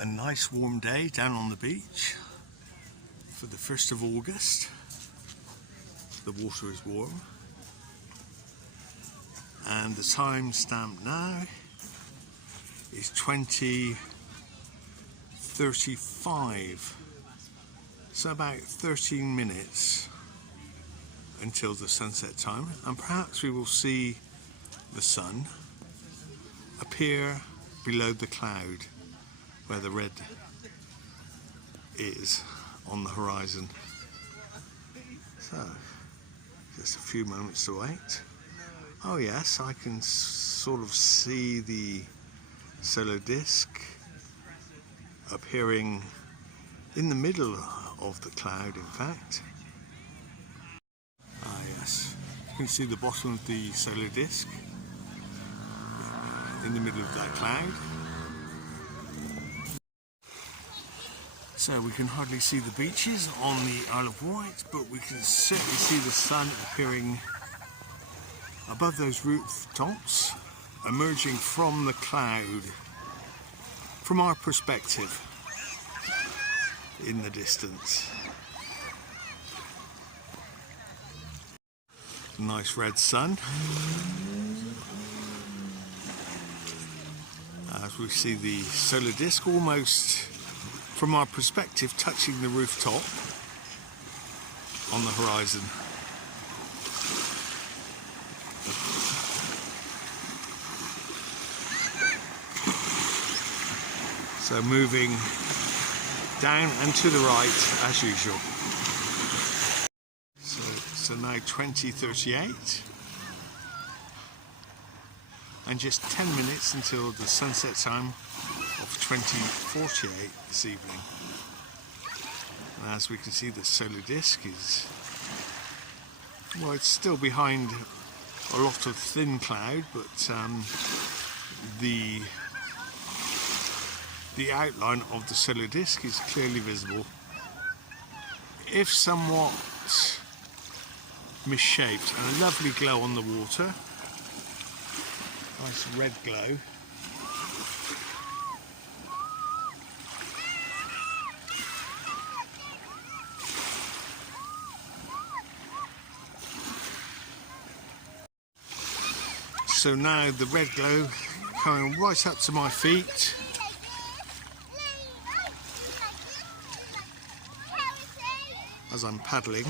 A nice warm day down on the beach for the 1st of August. The water is warm and the time stamp now is 20:35, so about 13 minutes until the sunset time, and perhaps we will see the sun appear below the cloud where the red is on the horizon. So, just a few moments to wait. Oh yes, I can sort of see the solar disk appearing in the middle of the cloud, in fact. Ah yes, you can see the bottom of the solar disk in the middle of that cloud. So we can hardly see the beaches on the Isle of Wight, but we can certainly see the sun appearing above those rooftops, emerging from the cloud, from our perspective, in the distance. Nice red sun. As we see the solar disk almost, from our perspective, touching the rooftop on the horizon. So moving down and to the right as usual. So now 20:38 and just 10 minutes until the sunset time of 20:48 this evening. And as we can see, the solar disk is, well, it's still behind a lot of thin cloud, but the outline of the solar disk is clearly visible, if somewhat misshaped, and a lovely glow on the water. Nice red glow. So now the red glow coming right up to my feet. As I'm paddling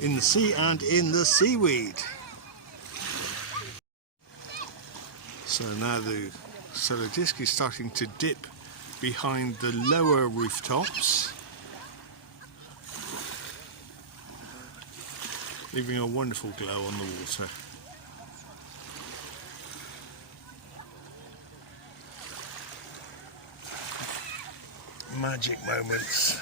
in the sea and in the seaweed. So now the solar disk is starting to dip behind the lower rooftops, leaving a wonderful glow on the water. Magic moments.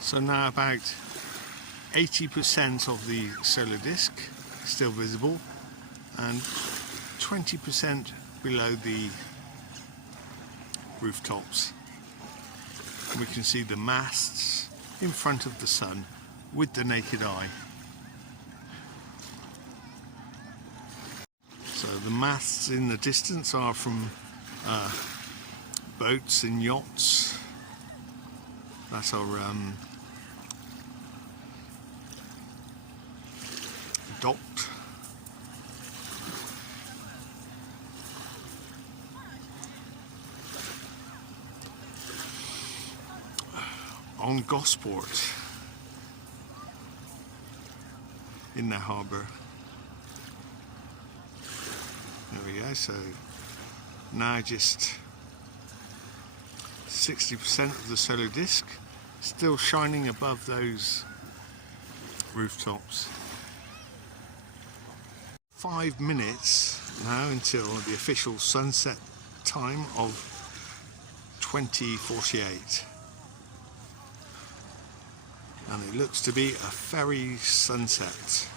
So now about 80% of the solar disk still visible and 20% below the rooftops. And we can see the masts in front of the sun with the naked eye. So the masts in the distance are from boats and yachts that are docked. On Gosport in the harbour. There we go, so now just 60% of the solar disk still shining above those rooftops. 5 minutes now until the official sunset time of 2048. And it looks to be a fairy sunset.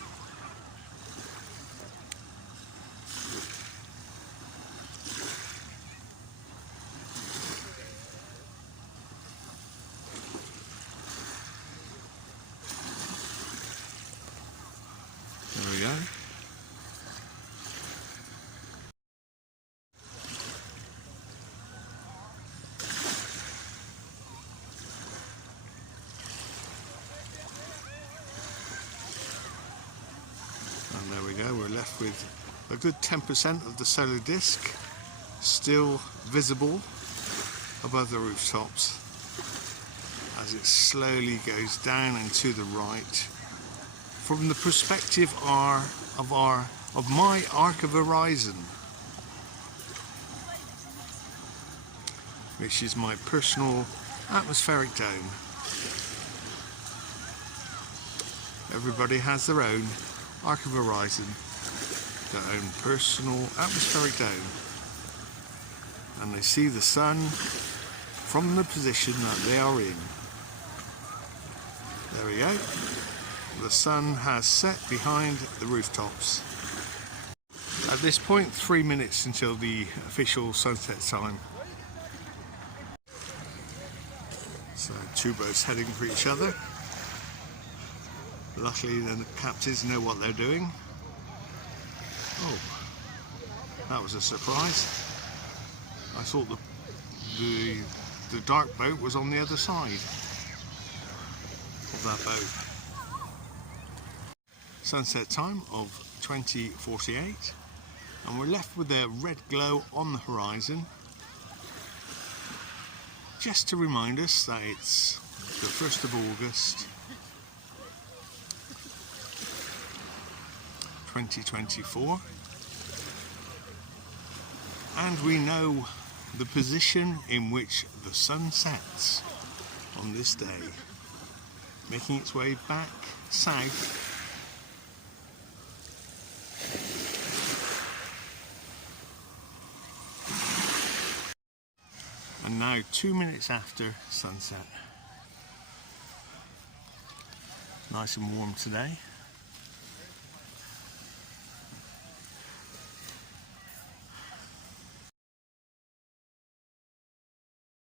There we go. And there we go, we're left with a good 10% of the solar disk still visible above the rooftops as it slowly goes down and to the right. From the perspective of my arc of horizon, which is my personal atmospheric dome. Everybody has their own arc of horizon, their own personal atmospheric dome, and they see the sun from the position that they are in. There we go. The sun has set behind the rooftops. At this point, 3 minutes until the official sunset time. So two boats heading for each other. Luckily the captains know what they're doing. Oh, that was a surprise. I thought the dark boat was on the other side of that boat. Sunset time of 2048, and we're left with a red glow on the horizon, just to remind us that it's the 1st of August 2024, and we know the position in which the sun sets on this day, making its way back south and now 2 minutes after sunset. Nice and warm today.